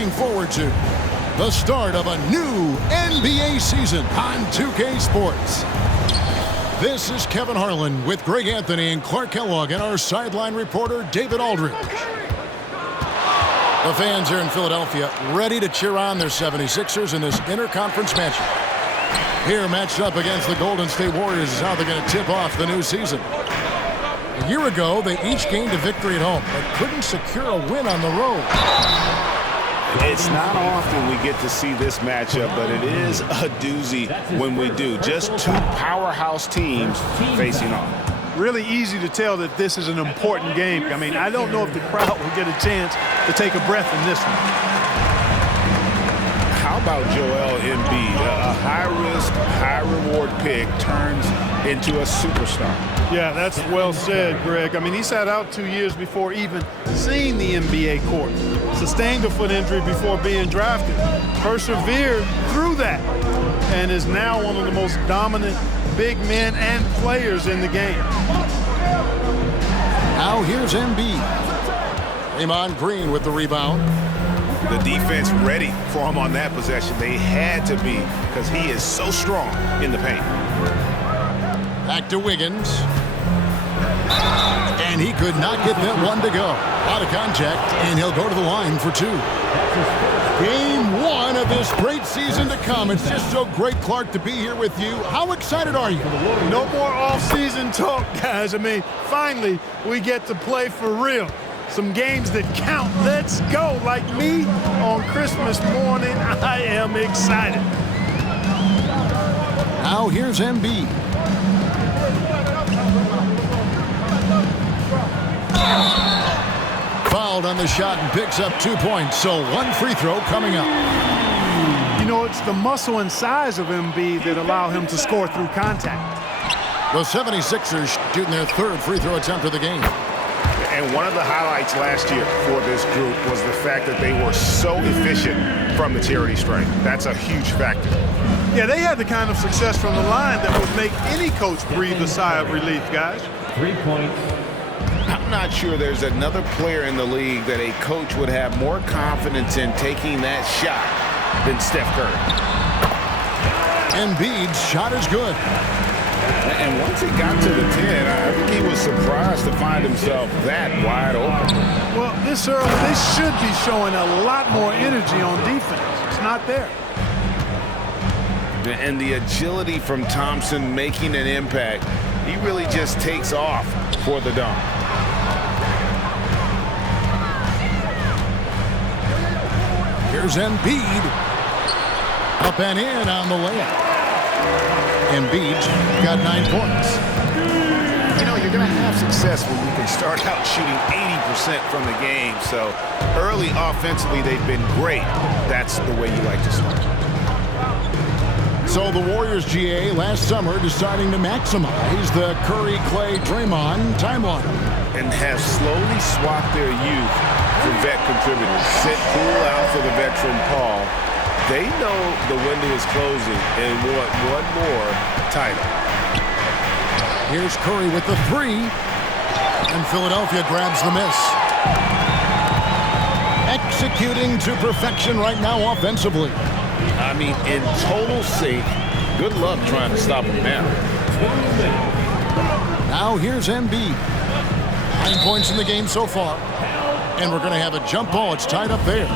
looking forward to the start of a new NBA season on 2K Sports. This is Kevin Harlan with Greg Anthony and Clark Kellogg and our sideline reporter, David Aldridge. The fans here in Philadelphia ready to cheer on their 76ers in this interconference matchup. Here matched up against the Golden State Warriors is how they're going to tip off the new season. A year ago, they each gained a victory at home, but couldn't secure a win on the road. It's not often we get to see this matchup, but it is a doozy when we do. Just two powerhouse teams facing off. Really easy to tell that this is an important game. I mean, I don't know if the crowd will get a chance to take a breath in this one. How about Joel Embiid? A high-risk, high-reward pick turns into a superstar. Yeah, that's well said, Greg. I mean, he sat out 2 years before even seeing the NBA court. Sustained a foot injury before being drafted. Persevered through that and is now one of the most dominant big men and players in the game. Now here's Embiid. Draymond Green with the rebound. The defense ready for him on that possession. They had to be because he is so strong in the paint. Back to Wiggins. And he could not get that one to go. Out of contact, and he'll go to the line for two. Game one of this great season to come. It's just so great, Clark, to be here with you. How excited are you? No more off-season talk, guys. I mean, finally, we get to play for real. Some games that count. Let's go. Like me on Christmas morning, I am excited. Now here's Embiid. Fouled on the shot and picks up 2 points. So one free throw coming up. You know, it's the muscle and size of Embiid that allow him to score through contact. The 76ers shooting their third free throw attempt of the game. And one of the highlights last year for this group was the fact that they were so efficient from the charity stripe. That's a huge factor. Yeah, they had the kind of success from the line that would make any coach breathe a sigh of relief, guys. 3 points. I'm not sure there's another player in the league that a coach would have more confidence in taking that shot than Steph Curry. Embiid's shot is good. And once he got to the 10, I think he was surprised to find himself that wide open. Well, this early, they should be showing a lot more energy on defense. It's not there. And the agility from Thompson making an impact, he really just takes off for the dunk. Here's Embiid. Up and in on the layup. Embiid's got 9 points. You know, you're going to have success when you can start out shooting 80% from the game. So early offensively, they've been great. That's the way you like to start. So the Warriors GA last summer deciding to maximize the Curry, Clay, Draymond timeline. And have slowly swapped their youth for vet contributors. Sit cool out for the veteran Paul. They know the window is closing and want one more title. Here's Curry with the three. And Philadelphia grabs the miss. Executing to perfection right now offensively. I mean, in total sync. Good luck trying to stop him now. Now here's Embiid. 9 points in the game so far. And we're going to have a jump ball. It's tied up there.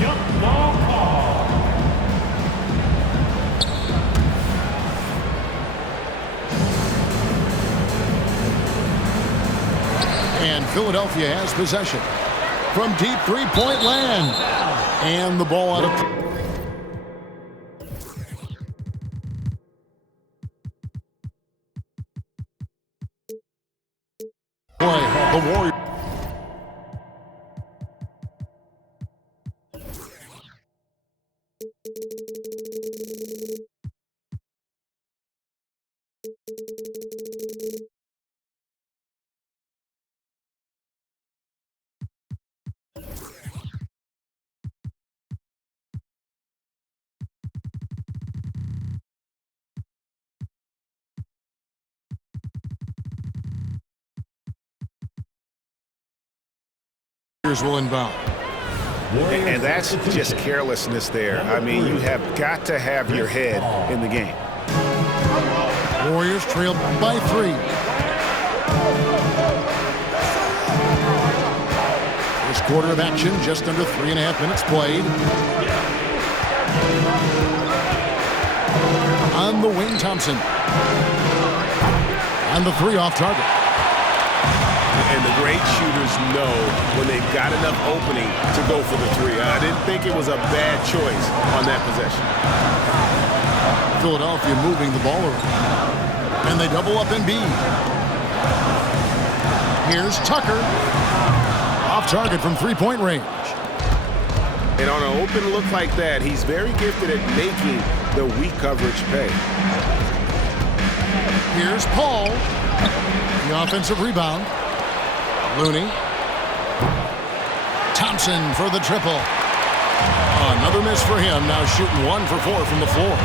Jump ball call. And Philadelphia has possession from deep three-point land. And the ball out of play. The Warriors. Will inbound. And that's just carelessness there. I mean, you have got to have your head in the game. Warriors trail by 3. First quarter of action, just under 3.5 minutes played. On the wing, Thompson. On the 3 off target. And the great shooters know when they've got enough opening to go for the 3. I didn't think it was a bad choice on that possession. Philadelphia moving the ball around. And they double up Embiid. Here's Tucker. Off target from 3-point range. And on an open look like that, he's very gifted at making the weak coverage pay. Here's Paul. The offensive rebound. Looney. Thompson for the triple. Another miss for him. Now shooting 1 for 4 from the floor.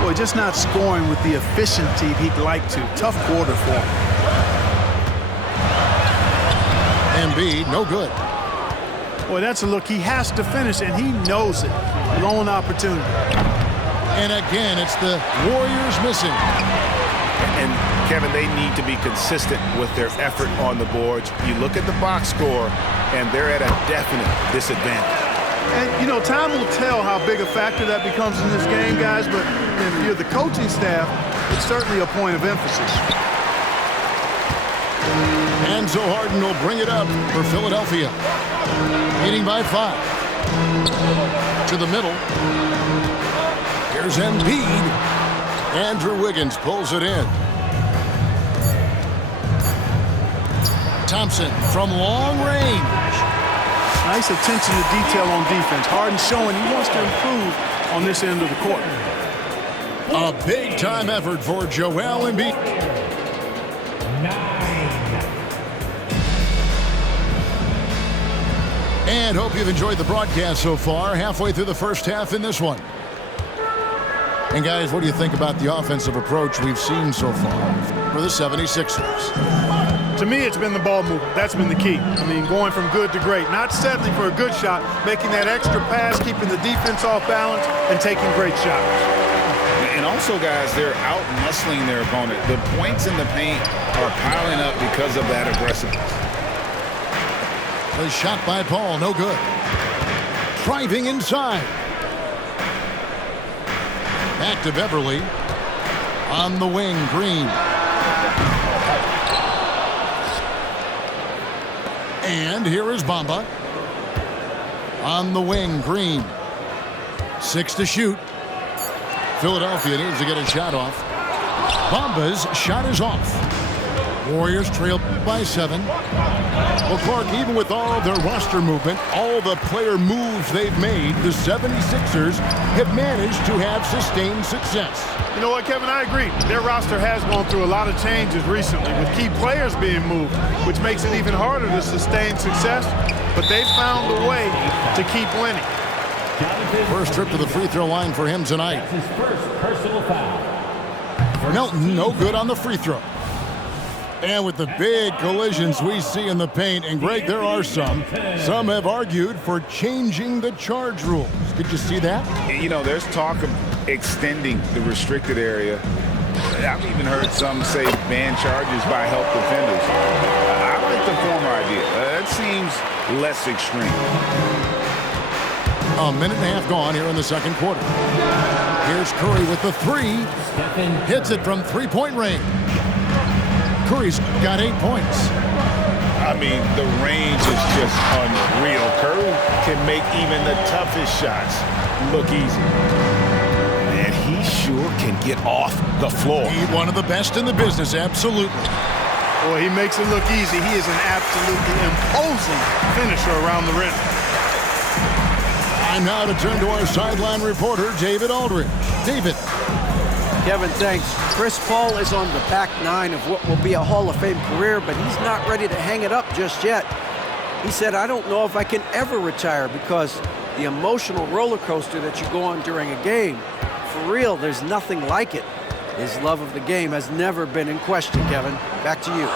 Boy, just not scoring with the efficiency he'd like to. Tough quarter for him. Embiid, no good. Boy, that's a look he has to finish, and he knows it. Lone opportunity. And again, it's the Warriors missing. And, Kevin, they need to be consistent with their effort on the boards. You look at the box score, and they're at a definite disadvantage. And, you know, time will tell how big a factor that becomes in this game, guys, but if you're the coaching staff, it's certainly a point of emphasis. And so Harden will bring it up for Philadelphia. Leading by 5. To the middle. Here's Embiid. Andrew Wiggins pulls it in. Thompson from long range. Nice attention to detail on defense. Harden showing he wants to improve on this end of the court. A big-time effort for Joel Embiid. 9. And hope you've enjoyed the broadcast so far. Halfway through the first half in this one. And guys, what do you think about the offensive approach we've seen so far for the 76ers? To me, it's been the ball movement. That's been the key. I mean, going from good to great. Not settling for a good shot, making that extra pass, keeping the defense off balance, and taking great shots. And also, guys, they're out-muscling their opponent. The points in the paint are piling up because of that aggressiveness. A shot by Paul, no good. Driving inside. Back to Beverly. On the wing, Green. And here is Bamba. On the wing, Green. 6 to shoot. Philadelphia needs to get a shot off. Bamba's shot is off. Warriors trail by 7. Well, Clark, even with all their roster movement, all the player moves they've made, the 76ers have managed to have sustained success. You know what, Kevin? I agree. Their roster has gone through a lot of changes recently with key players being moved, which makes it even harder to sustain success. But they've found a way to keep winning. First trip to the free throw line for him tonight. That's his first personal foul. Melton, no good on the free throw. And with the big collisions we see in the paint, and Greg, there are some have argued for changing the charge rules. Did you see that? You know, there's talk of extending the restricted area. I've even heard some say ban charges by help defenders. I like the former idea. That seems less extreme. A minute and a half gone here in the second quarter. Here's Curry with the 3. Hits it from 3-point range. Curry's got 8 points. I mean, the range is just unreal. Curry can make even the toughest shots look easy. And he sure can get off the floor. He's one of the best in the business, absolutely. Boy, he makes it look easy. He is an absolutely imposing finisher around the rim. Time now to turn to our sideline reporter, David Aldridge. David. Kevin, thanks. Chris Paul is on the back 9 of what will be a Hall of Fame career, but he's not ready to hang it up just yet. He said, I don't know if I can ever retire because the emotional roller coaster that you go on during a game, for real, there's nothing like it. His love of the game has never been in question, Kevin. Back to you.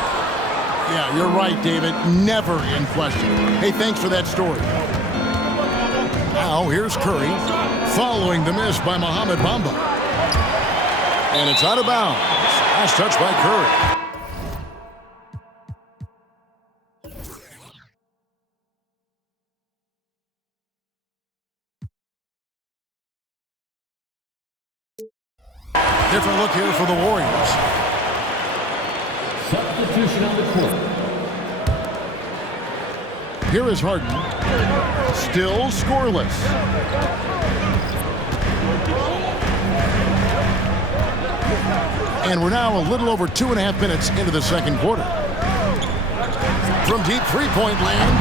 Yeah, you're right, David. Never in question. Hey, thanks for that story. Now here's Curry, following the miss by Mohamed Bamba. And it's out of bounds. Last touch by Curry. Different look here for the Warriors. Substitution on the court. Here is Harden. Still scoreless. And we're now a little over 2.5 minutes into the second quarter. From deep three-point land,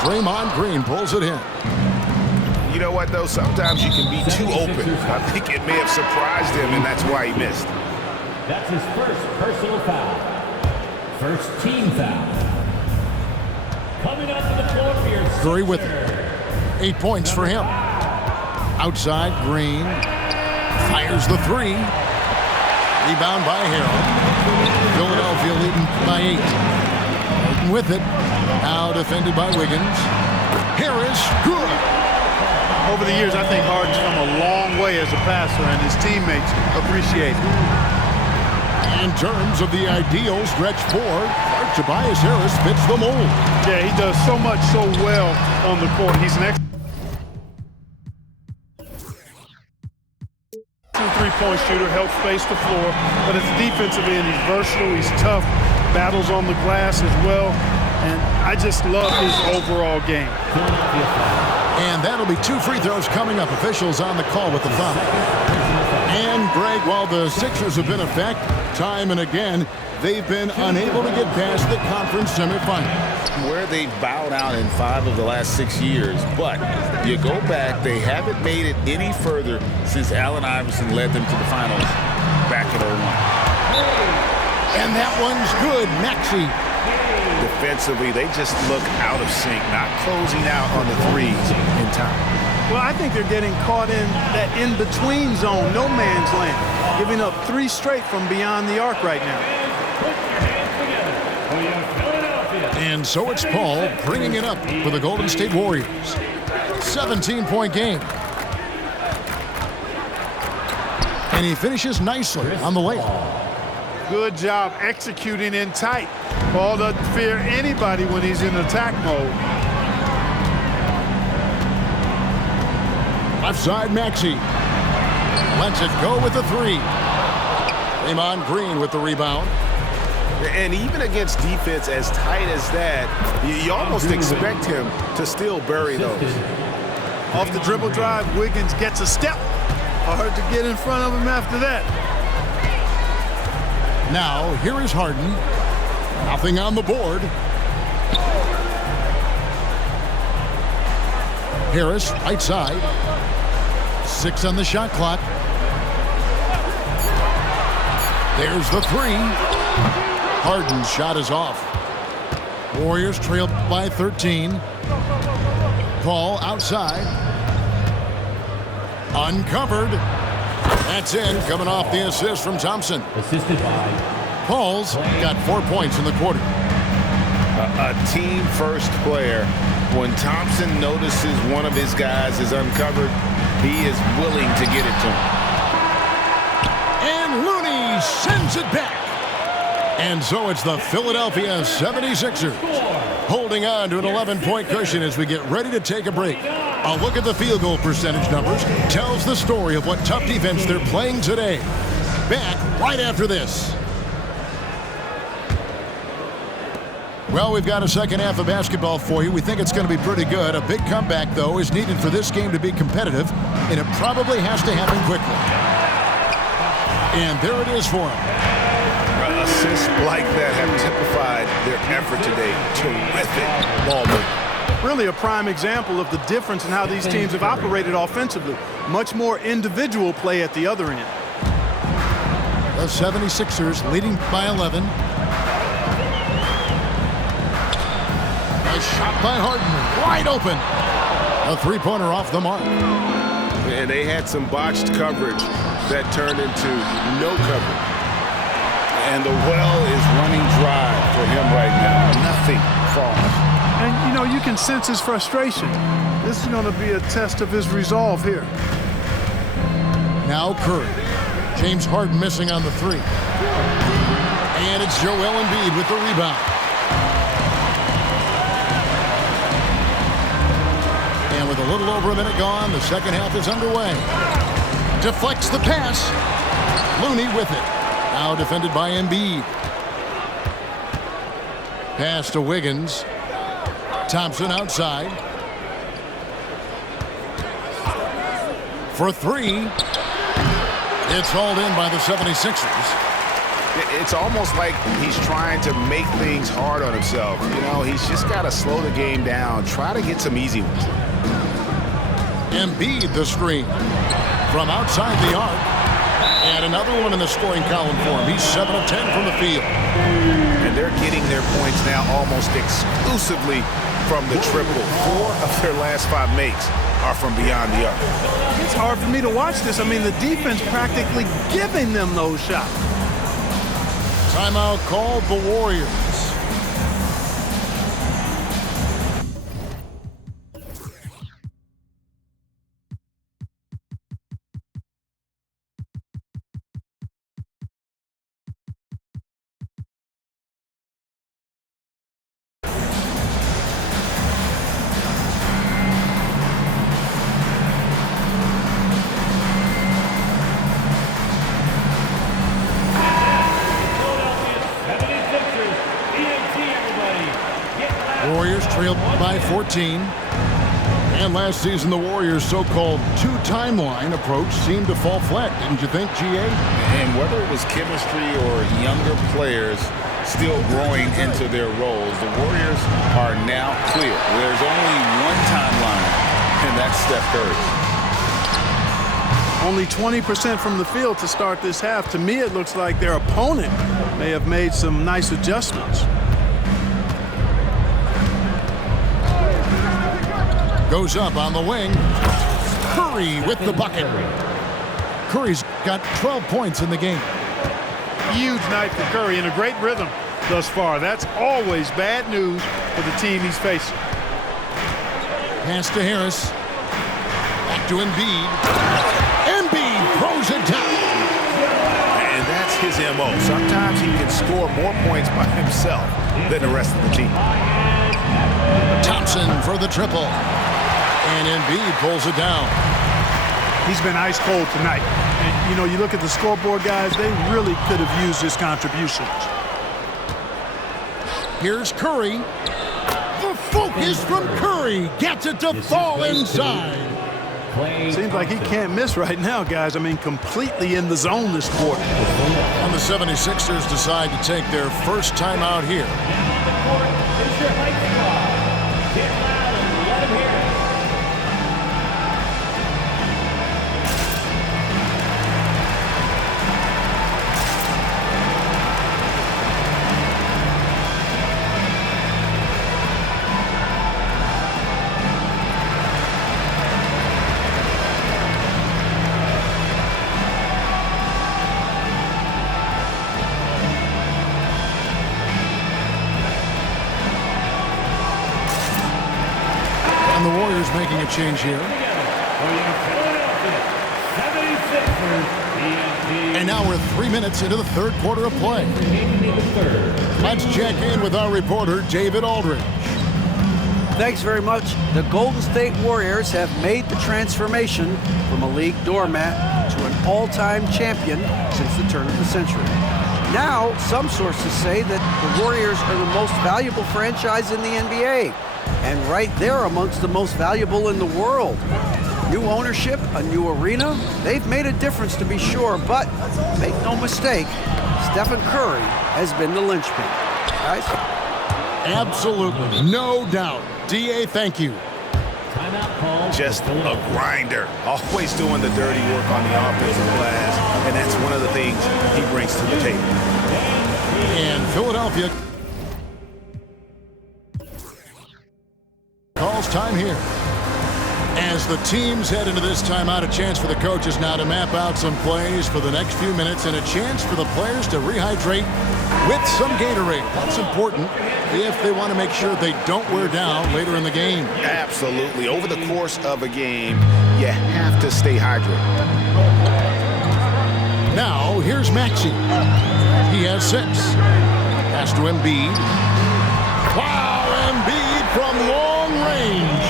Draymond Green pulls it in. You know what, though? Sometimes you can be too open. I think it may have surprised him, and that's why he missed. That's his first personal foul. First team foul. Coming up to the floor for your Curry with it. 8 points for him. Outside, Green fires the three. Rebound by Harrell. Philadelphia leading by 8. Harden with it. Now defended by Wiggins. Harris, good. Over the years, I think Harden's come a long way as a passer, and his teammates appreciate it. In terms of the ideal stretch four, Tobias Harris fits the mold. Yeah, he does so much so well on the court. He's an excellent three-point shooter, helps space the floor, but at the defensive end, he's versatile, he's tough, battles on the glass as well, and I just love his overall game. And that'll be 2 free throws coming up. Officials on the call with the foul. And, Greg, while the Sixers have been a fact, time and again, they've been unable to get past the conference semifinals. Where they've bowed out in 5 of the last 6 years. But you go back, they haven't made it any further since Allen Iverson led them to the finals back in 01. And that one's good. Maxey. Defensively, they just look out of sync, not closing out on the threes in time. Well, I think they're getting caught in that in-between zone, no man's land, giving up 3 straight from beyond the arc right now. And so it's Paul bringing it up for the Golden State Warriors. 17-point game. And he finishes nicely on the layup. Good job executing in tight. Paul doesn't fear anybody when he's in attack mode. Left side, Maxey. Lets it go with the 3. Draymond Green with the rebound. And even against defense as tight as that, you almost expect him to still bury those. Off the dribble drive, Wiggins gets a step. Hard to get in front of him after that. Now, here is Harden. Nothing on the board. Harris, right side. 6 on the shot clock. There's the 3. Harden's shot is off. Warriors trailed by 13. Paul outside. Uncovered. That's in, coming off the assist from Thompson. Assisted by Paul's got 4 points in the quarter. A team-first player. When Thompson notices one of his guys is uncovered, he is willing to get it to him. And Looney sends it back. And so it's the Philadelphia 76ers holding on to an 11-point cushion as we get ready to take a break. A look at the field goal percentage numbers tells the story of what tough defense they're playing today. Back right after this. Well, we've got a second half of basketball for you. We think it's going to be pretty good. A big comeback, though, is needed for this game to be competitive, and it probably has to happen quickly. And there it is for them. Assists like that have typified their effort today. Terrific ball movement. Really a prime example of the difference in how these teams have operated offensively. Much more individual play at the other end. The 76ers leading by 11. A shot by Harden, wide open. A three-pointer off the mark. And they had some botched coverage that turned into no coverage. And the well is running dry for him right now. Nothing falls. And, you know, you can sense his frustration. This is going to be a test of his resolve here. Now Curry. James Harden missing on the three. And it's Joel Embiid with the rebound. And with a little over a minute gone, the second half is underway. Deflects the pass. Looney with it. Now defended by Embiid. Pass to Wiggins. Thompson outside. For three. It's hauled in by the 76ers. It's almost like he's trying to make things hard on himself. You know, he's just got to slow the game down, try to get some easy ones. Embiid the screen from outside the arc. And another one in the scoring column for him. He's 7 of 10 from the field. And they're getting their points now almost exclusively from the triple. 4 of their last 5 makes are from beyond the arc. It's hard for me to watch this. I mean, the defense practically giving them those shots. Timeout called the Warriors. Warriors trailed by 14. And last season, the Warriors' so-called two-timeline approach seemed to fall flat, didn't you think, GA? And whether it was chemistry or younger players still growing into their roles, the Warriors are now clear. There's only one timeline, and that's Steph Curry. Only 20% from the field to start this half. To me, it looks like their opponent may have made some nice adjustments. Goes up on the wing. Curry with the bucket. Curry's got 12 points in the game. Huge night for Curry and a great rhythm thus far. That's always bad news for the team he's facing. Pass to Harris. Back to Embiid. Embiid throws it down. And that's his MO. Sometimes he can score more points by himself than the rest of the team. Thompson for the triple. And Embiid pulls it down. He's been ice cold tonight. And, you know, you look at the scoreboard, guys, they really could have used his contributions. Here's Curry. The focus from Curry gets it to fall inside. Seems like he can't miss right now, guys. I mean, completely in the zone this quarter. And the 76ers decide to take their first time out here. And the Warriors making a change here. And now we're 3 minutes into the third quarter of play. Let's check in with our reporter, David Aldridge. Thanks very much. The Golden State Warriors have made the transformation from a league doormat to an all-time champion since the turn of the century. Now, some sources say that the Warriors are the most valuable franchise in the NBA, and right there amongst the most valuable in the world. New ownership, a new arena, they've made a difference to be sure, but make no mistake, Stephen Curry has been the linchpin. Guys? Absolutely, no doubt. DA, thank you. Just a grinder, always doing the dirty work on the offensive glass, and that's one of the things he brings to the table. And Philadelphia calls time here. As the teams head into this timeout, a chance for the coaches now to map out some plays for the next few minutes and a chance for the players to rehydrate with some Gatorade. That's important if they want to make sure they don't wear down later in the game. Absolutely. Over the course of a game, you have to stay hydrated. Now, here's Maxey. He has 6. Pass to Embiid. Wow, Embiid from long range.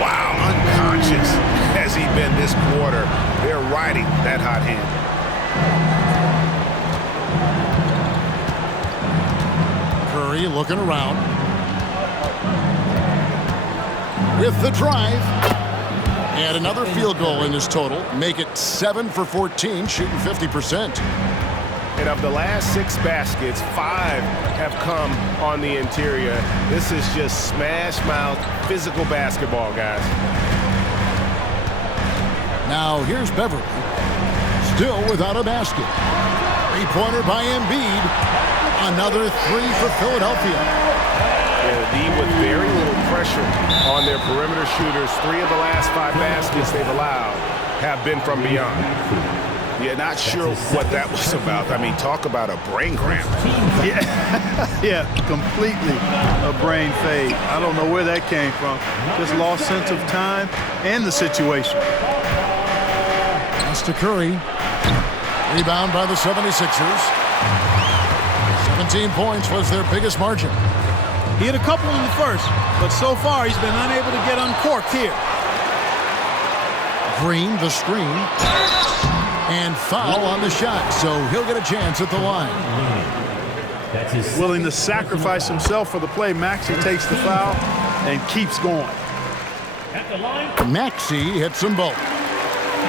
Wow, unconscious has he been this quarter. They're riding that hot hand. Curry looking around. With the drive. And another field goal in his total. Make it 7 for 14, shooting 50%. And of the last 6 baskets, 5 have come on the interior. This is just smash-mouth physical basketball, guys. Now here's Beverly. Still without a basket. 3-pointer by Embiid. Another 3 for Philadelphia. Embiid with very little pressure on their perimeter shooters. 3 of the last 5 baskets they've allowed have been from beyond. Yeah, not sure what that was about. I mean, talk about a brain cramp. Yeah, completely a brain fade. I don't know where that came from. Just lost sense of time and the situation. Pass to Curry. Rebound by the 76ers. 17 points was their biggest margin. He had a couple in the first, but so far he's been unable to get uncorked here. Green, the screen. And foul on the shot, so he'll get a chance at the line. Willing to sacrifice himself for the play, Maxey takes the foul and keeps going. Maxey hits them both.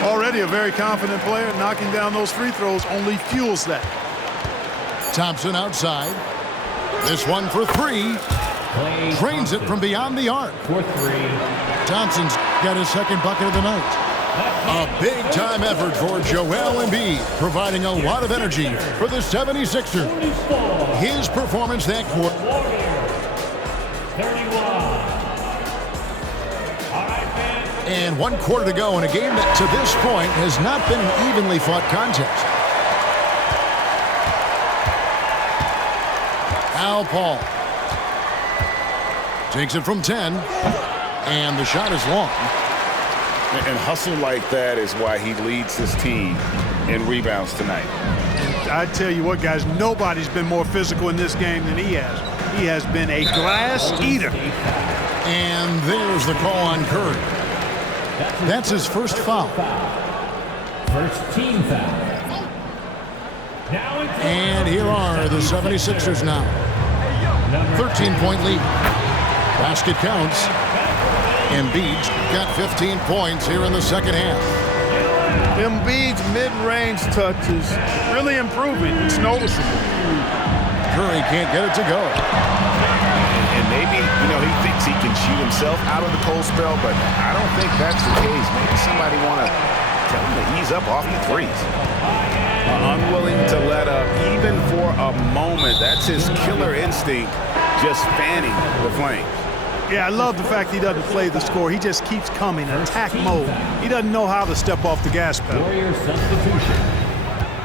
Already a very confident player, knocking down those free throws only fuels that. Thompson outside. This one for 3. Drains it from beyond the arc. Thompson's got his second bucket of the night. A big-time effort for Joel Embiid, providing a lot of energy for the 76ers. His performance that quarter. And 1 quarter to go in a game that to this point has not been an evenly fought contest. Al Paul takes it from 10, and the shot is long. And hustle like that is why he leads his team in rebounds tonight. I tell you what, guys, nobody's been more physical in this game than he has. He has been a glass eater. And there's the call on Curry. That's his first foul. First team foul. And here are the 76ers now. 13-point lead. Basket counts. Embiid's got 15 points here in the second half. Embiid's mid-range touch is really improving. It's noticeable. Curry can't get it to go. And maybe, he thinks he can shoot himself out of the cold spell, but I don't think that's the case. Maybe somebody want to tell him to ease up off the threes. Unwilling to let up even for a moment. That's his killer instinct, just fanning the flames. Yeah, I love the fact he doesn't play the score. He just keeps coming, attack mode. He doesn't know how to step off the gas pedal. Warrior substitution.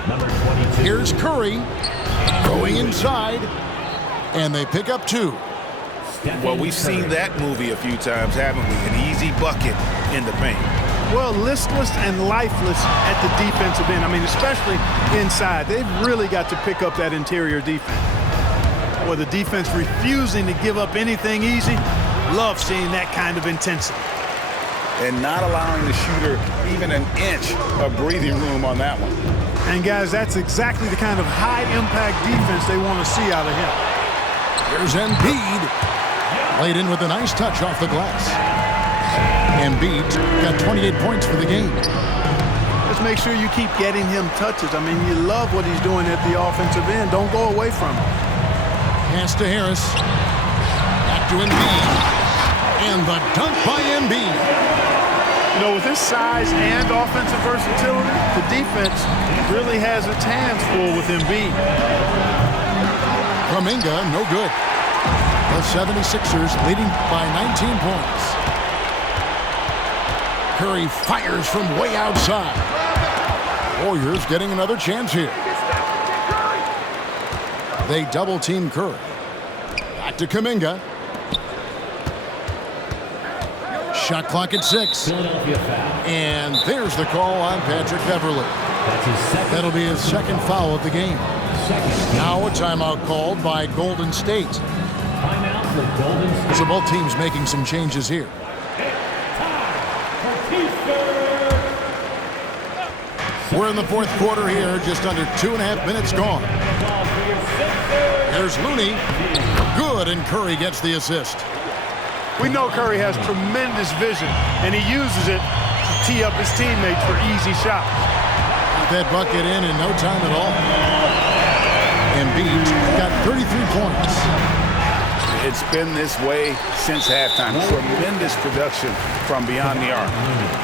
Number 22. Here's Curry going inside, and they pick up 2. Well, we've seen that movie a few times, haven't we? An easy bucket in the paint. Well, listless and lifeless at the defensive end. I mean, especially inside. They've really got to pick up that interior defense. Or the defense refusing to give up anything easy. Love seeing that kind of intensity. And not allowing the shooter even an inch of breathing room on that one. And, guys, that's exactly the kind of high-impact defense they want to see out of him. Here's Embiid. Laid in with a nice touch off the glass. Embiid's got 28 points for the game. Just make sure you keep getting him touches. I mean, you love what he's doing at the offensive end. Don't go away from him. Pass to Harris. Back to Embiid. And the dunk by Embiid. With his size and offensive versatility, the defense really has its hands full with Embiid. Kuminga, no good. The 76ers leading by 19 points. Curry fires from way outside. Warriors getting another chance here. They double-team Curry. to Kuminga. Shot clock at 6. Philadelphia foul. And there's the call on Patrick Beverley. That's his second. That'll be his second foul of the game. Second. Now a timeout called by Golden State. Timeout for Golden State. So both teams making some changes here. We're in the fourth quarter here, just under 2.5 minutes gone. Here's Looney. Good, and Curry gets the assist. We know Curry has tremendous vision, and he uses it to tee up his teammates for easy shots. That bucket in no time at all. Embiid got 33 points. It's been this way since halftime. Tremendous production from beyond the arc.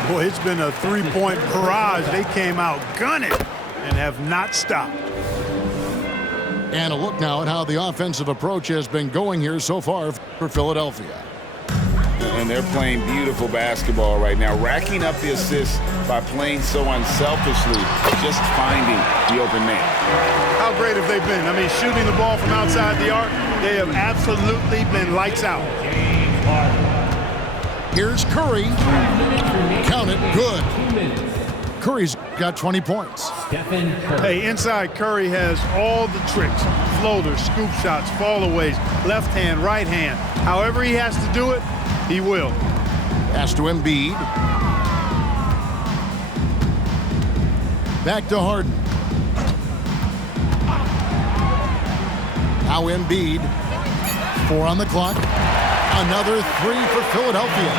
Boy, it's been a three-point barrage. They came out gunning and have not stopped. And a look now at how the offensive approach has been going here so far for Philadelphia. And they're playing beautiful basketball right now, racking up the assists by playing so unselfishly, just finding the open man. How great have they been? I mean, shooting the ball from outside the arc, they have absolutely been lights out. Here's Curry. Count it, good. Curry's got 20 points. Hey, inside Curry has all the tricks. Floaters, scoop shots, fallaways, left hand, right hand. However he has to do it, he will. Pass to Embiid. Back to Harden. Now Embiid. 4 on the clock. Another 3 for Philadelphia.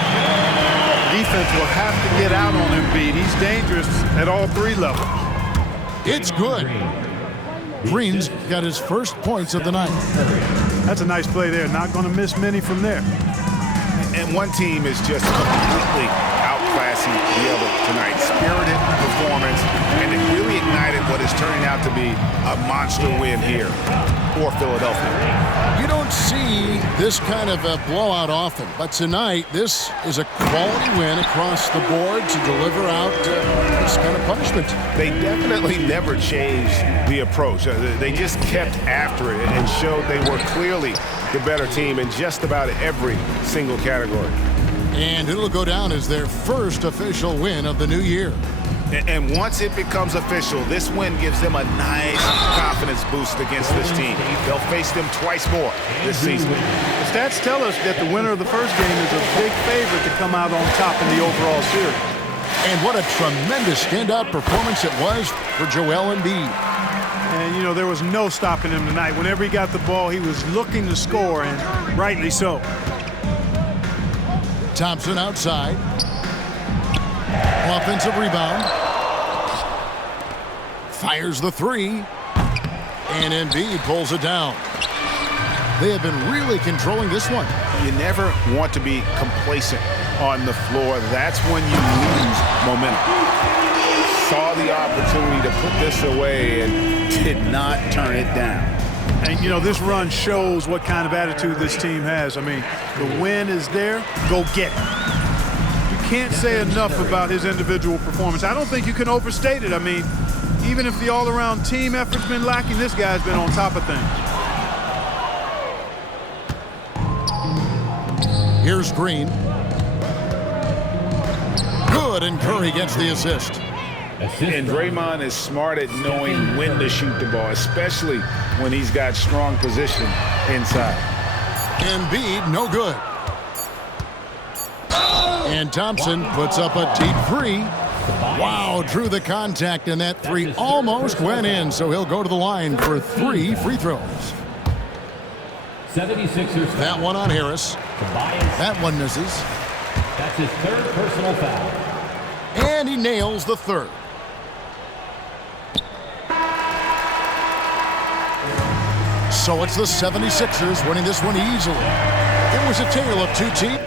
Defense will have to get out on Embiid. He's dangerous at all 3 levels. It's good. Green's got his first points of the night. That's a nice play there. Not going to miss many from there. And one team is just completely outclassing the other tonight. Spirited performance, and it really ignited what is turning out to be a monster win here for Philadelphia. You don't see this kind of a blowout often, but tonight this is a quality win across the board to deliver out this kind of punishment. They definitely never changed the approach. They just kept after it and showed they were clearly the better team in just about every single category. And it'll go down as their first official win of the new year. And once it becomes official, this win gives them a nice confidence boost against this team. They'll face them twice more this season. The stats tell us that the winner of the first game is a big favorite to come out on top in the overall series. And what a tremendous standout performance it was for Joel Embiid. And, you know, there was no stopping him tonight. Whenever he got the ball, he was looking to score, and rightly so. Thompson outside. Offensive rebound. Fires the 3. And Embiid pulls it down. They have been really controlling this one. You never want to be complacent on the floor. That's when you lose momentum. Saw the opportunity to put this away and did not turn it down. And, you know, this run shows what kind of attitude this team has. I mean, the win is there. Go get it. You can't say enough about his individual performance. I don't think you can overstate it. I mean, even if the all-around team effort's been lacking, this guy's been on top of things. Here's Green. Good, and Curry gets the assist. And Draymond is smart at knowing when to shoot the ball, especially when he's got strong position inside. Embiid, no good. And Thompson puts up a deep 3. Wow, drew the contact, and that 3 almost went in, so he'll go to the line for 3 free throws. 76ers. That one on Harris. That one misses. That's his 3rd personal foul. And he nails the 3rd. So it's the 76ers winning this one easily. It was a tale of 2 teams.